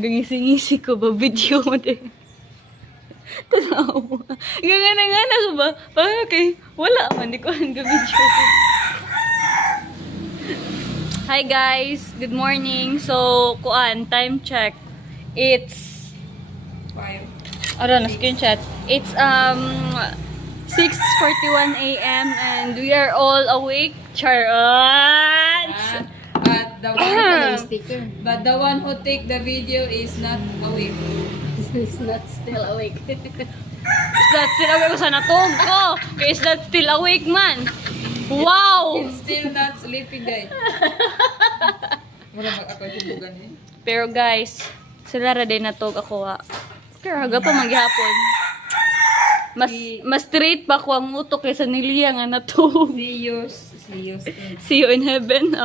Gangisi ko ba video mo din. Tanawa. Gangana ko ba? Para kay wala man di ko ang video. Hi guys, good morning. So, time check. It's I don't know, screenshot. It's 6:41 a.m. and we are all awake. Charot! But the one who take the video is not awake. Is not still awake. Is not still awake. Sana natog ko. Is not still awake man. Wow! It's still not sleeping, guys. Mura mag ako tubugan eh. Pero guys, sila ra din natog ako ha. Pero haga pa maghapon. Mas straight pa ko ang utok kaysa niliya nga natog. See you. See you in heaven.